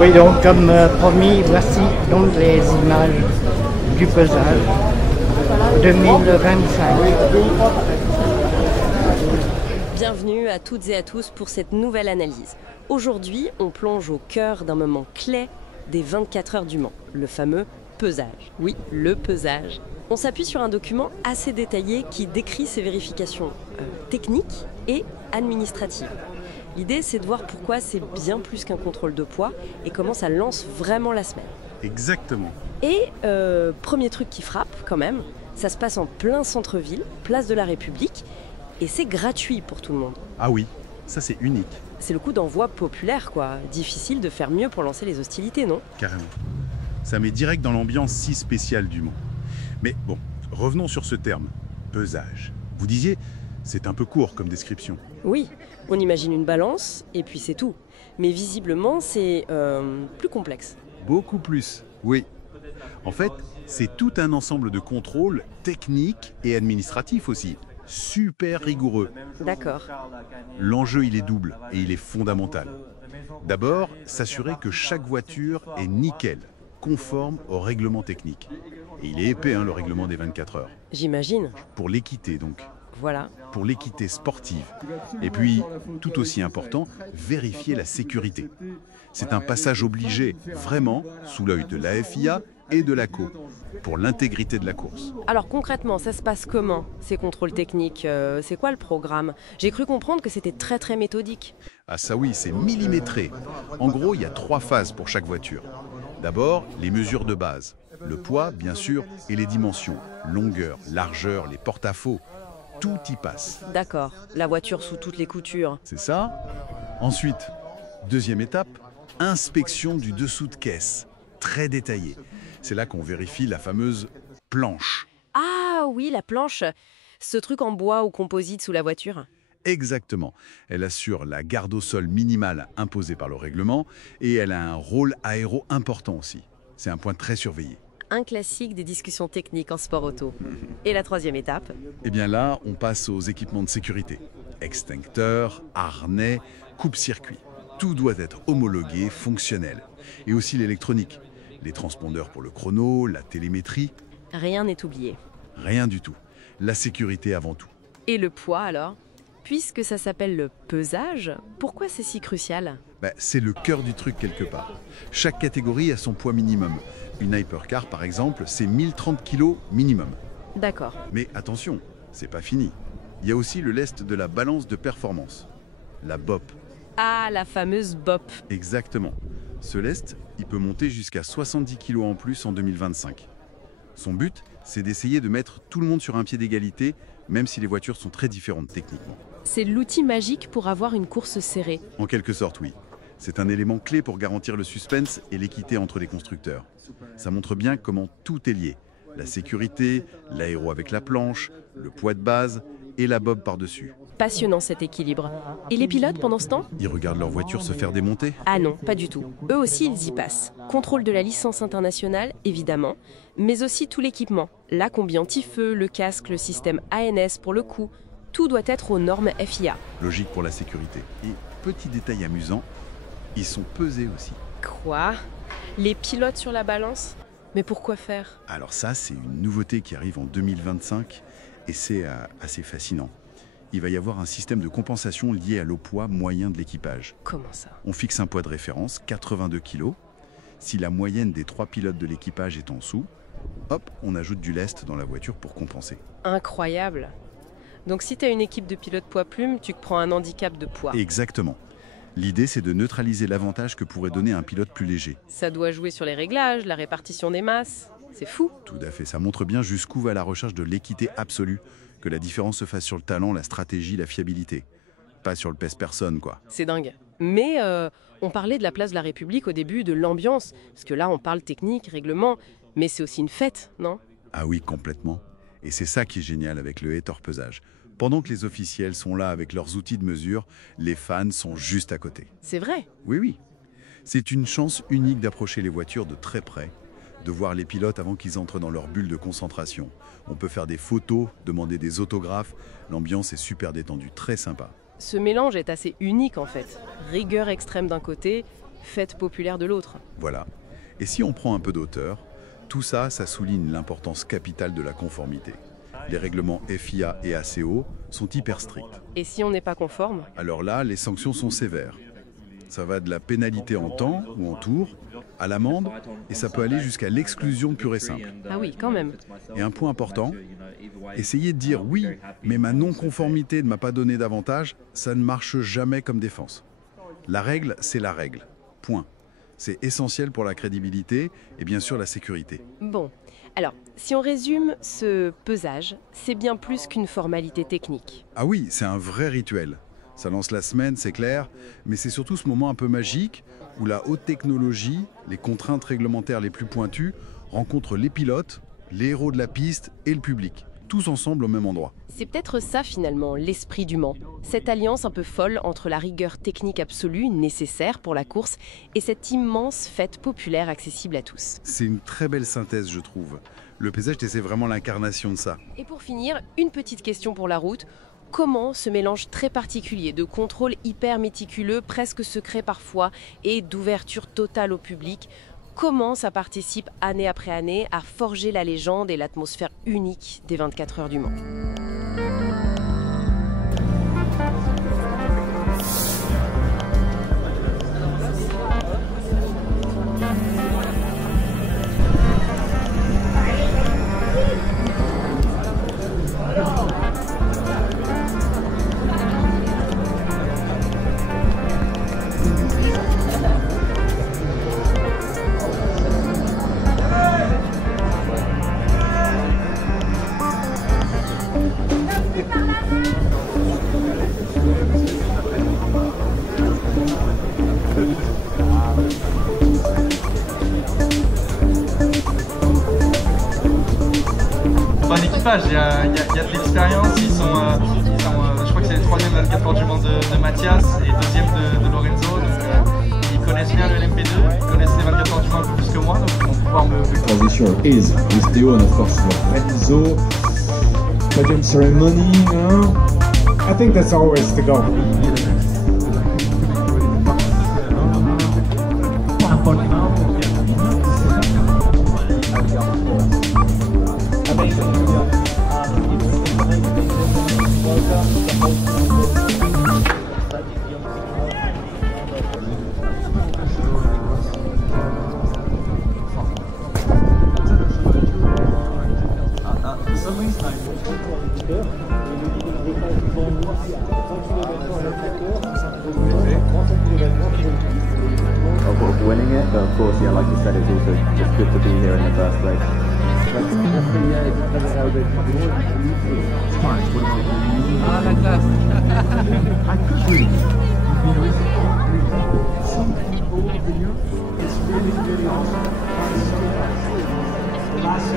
Oui, donc comme promis, voici donc les images du pesage 2025. Bienvenue à toutes et à tous pour cette nouvelle analyse. Aujourd'hui, on plonge au cœur d'un moment clé des 24 heures du Mans, le fameux pesage. Oui, le pesage. On s'appuie sur un document assez détaillé qui décrit ces vérifications techniques et administratives. L'idée, c'est de voir pourquoi c'est bien plus qu'un contrôle de poids et comment ça lance vraiment la semaine. Exactement. Et premier truc qui frappe quand même, ça se passe en plein centre-ville, place de la République, et c'est gratuit pour tout le monde. Ah oui, ça c'est unique, C'est le coup d'envoi populaire, quoi. Difficile de faire mieux pour lancer les hostilités, non? carrément. Ça met direct dans l'ambiance si spéciale du Mans. Mais bon, revenons sur ce terme, pesage. Vous disiez, c'est un peu court comme description. Oui, on imagine une balance, et puis c'est tout. Mais visiblement, c'est plus complexe. Beaucoup plus, oui. En fait, c'est tout un ensemble de contrôles techniques et administratifs aussi. Super rigoureux. D'accord. L'enjeu, il est double et il est fondamental. D'abord, s'assurer que chaque voiture est nickel, conforme au règlement technique. Et il est épais, le règlement des 24 heures. J'imagine. Pour l'équité, donc. Voilà. Pour l'équité sportive. Et puis, tout aussi important, vérifier la sécurité. C'est un passage obligé, vraiment, sous l'œil de la FIA et de l'ACO, pour l'intégrité de la course. Alors concrètement, ça se passe comment, ces contrôles techniques? C'est quoi le programme? J'ai cru comprendre que c'était très méthodique. Ah ça oui, c'est millimétré. En gros, il y a 3 phases pour chaque voiture. D'abord, les mesures de base. Le poids, bien sûr, et les dimensions. Longueur, largeur, les porte-à-faux. Tout y passe. D'accord, la voiture sous toutes les coutures. C'est ça. Ensuite, deuxième étape, inspection du dessous de caisse. Très détaillée. C'est là qu'on vérifie la fameuse planche. Ah oui, la planche. Ce truc en bois ou composite sous la voiture. Exactement. Elle assure la garde au sol minimale imposée par le règlement et elle a un rôle aéro important aussi. C'est un point très surveillé. Un classique des discussions techniques en sport auto. Et la troisième étape? Et bien là, on passe aux équipements de sécurité. Extincteurs, harnais, coupe-circuit. Tout doit être homologué, fonctionnel. Et aussi l'électronique. Les transpondeurs pour le chrono, la télémétrie. Rien n'est oublié. Rien du tout. La sécurité avant tout. Et le poids alors? Puisque ça s'appelle le pesage, pourquoi c'est si crucial? C'est le cœur du truc quelque part. Chaque catégorie a son poids minimum. Une hypercar, par exemple, c'est 1030 kg minimum. D'accord. Mais attention, c'est pas fini. Il y a aussi le lest de la balance de performance. La BOP. Ah, la fameuse BOP. Exactement. Ce lest, il peut monter jusqu'à 70 kg en plus en 2025. Son but, c'est d'essayer de mettre tout le monde sur un pied d'égalité, même si les voitures sont très différentes techniquement. C'est l'outil magique pour avoir une course serrée. En quelque sorte, oui. C'est un élément clé pour garantir le suspense et l'équité entre les constructeurs. Ça montre bien comment tout est lié. La sécurité, l'aéro avec la planche, le poids de base et la bob par-dessus. Passionnant cet équilibre. Et les pilotes pendant ce temps? Ils regardent leur voiture se faire démonter. Ah non, pas du tout. Eux aussi, ils y passent. Contrôle de la licence internationale, évidemment, mais aussi tout l'équipement. La combi anti-feu, le casque, le système ANS pour le coup. Tout doit être aux normes FIA. Logique pour la sécurité. Et petit détail amusant, ils sont pesés aussi. Quoi? Les pilotes sur la balance? Mais pourquoi faire? Alors ça, c'est une nouveauté qui arrive en 2025 et c'est assez fascinant. Il va y avoir un système de compensation lié au poids moyen de l'équipage. Comment ça? On fixe un poids de référence, 82 kg. Si la moyenne des 3 pilotes de l'équipage est en dessous, hop, on ajoute du lest dans la voiture pour compenser. Incroyable. Donc si tu as une équipe de pilotes poids-plume, tu te prends un handicap de poids. Exactement. L'idée, c'est de neutraliser l'avantage que pourrait donner un pilote plus léger. Ça doit jouer sur les réglages, la répartition des masses. C'est fou. Tout à fait. Ça montre bien jusqu'où va la recherche de l'équité absolue, que la différence se fasse sur le talent, la stratégie, la fiabilité. Pas sur le pèse-personne, quoi. C'est dingue. Mais on parlait de la place de la République au début, de l'ambiance. Parce que là, on parle technique, règlement. Mais c'est aussi une fête, non? Ah oui, complètement. Et c'est ça qui est génial avec le Hater pesage. Pendant que les officiels sont là avec leurs outils de mesure, les fans sont juste à côté. C'est vrai. Oui, oui. C'est une chance unique d'approcher les voitures de très près, de voir les pilotes avant qu'ils entrent dans leur bulle de concentration. On peut faire des photos, demander des autographes. L'ambiance est super détendue, très sympa. Ce mélange est assez unique en fait. Rigueur extrême d'un côté fête populaire de l'autre. Voilà. Et si on prend un peu d'auteur, tout ça, ça souligne l'importance capitale de la conformité. Les règlements FIA et ACO sont hyper stricts. Et si on n'est pas conforme? Alors là, les sanctions sont sévères. Ça va de la pénalité en temps ou en tour à l'amende et ça peut aller jusqu'à l'exclusion pure et simple. Ah oui, quand même. Et un point important, essayer de dire oui, mais ma non-conformité ne m'a pas donné d'avantage, ça ne marche jamais comme défense. La règle, c'est la règle. Point. C'est essentiel pour la crédibilité et bien sûr la sécurité. Bon, alors, si on résume, ce pesage, c'est bien plus qu'une formalité technique. Ah oui, c'est un vrai rituel. Ça lance la semaine, c'est clair, mais c'est surtout ce moment un peu magique où la haute technologie, les contraintes réglementaires les plus pointues, rencontrent les pilotes, les héros de la piste et le public, tous ensemble au même endroit. C'est peut-être ça finalement, l'esprit du Mans. Cette alliance un peu folle entre la rigueur technique absolue, nécessaire pour la course, et cette immense fête populaire accessible à tous. C'est une très belle synthèse, je trouve. Le paysage, c'est vraiment l'incarnation de ça. Et pour finir, une petite question pour la route. Comment ce mélange très particulier de contrôle hyper méticuleux, presque secret parfois, et d'ouverture totale au public, comment ça participe année après année à forger la légende et l'atmosphère unique des 24 heures du Mans? Il y a de l'expérience, je crois que c'est le troisième 24 heures du Mans de Mathias et deuxième de Lorenzo, donc ils connaissent bien le LMP2, ils connaissent les 24 heures du Mans un peu plus que moi, donc ils vont pouvoir me... Transition is with Theo and of course Lorenzo, podium ceremony, no? I think that's always the goal. Of winning it, but of course, yeah, like you said, it's also just good to be here in the first place. Ah, la classe. I could read. Some people, it's really, really awesome. The last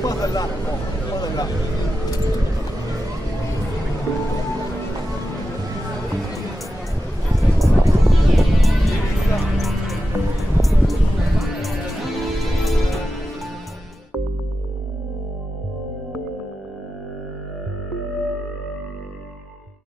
Pas de là.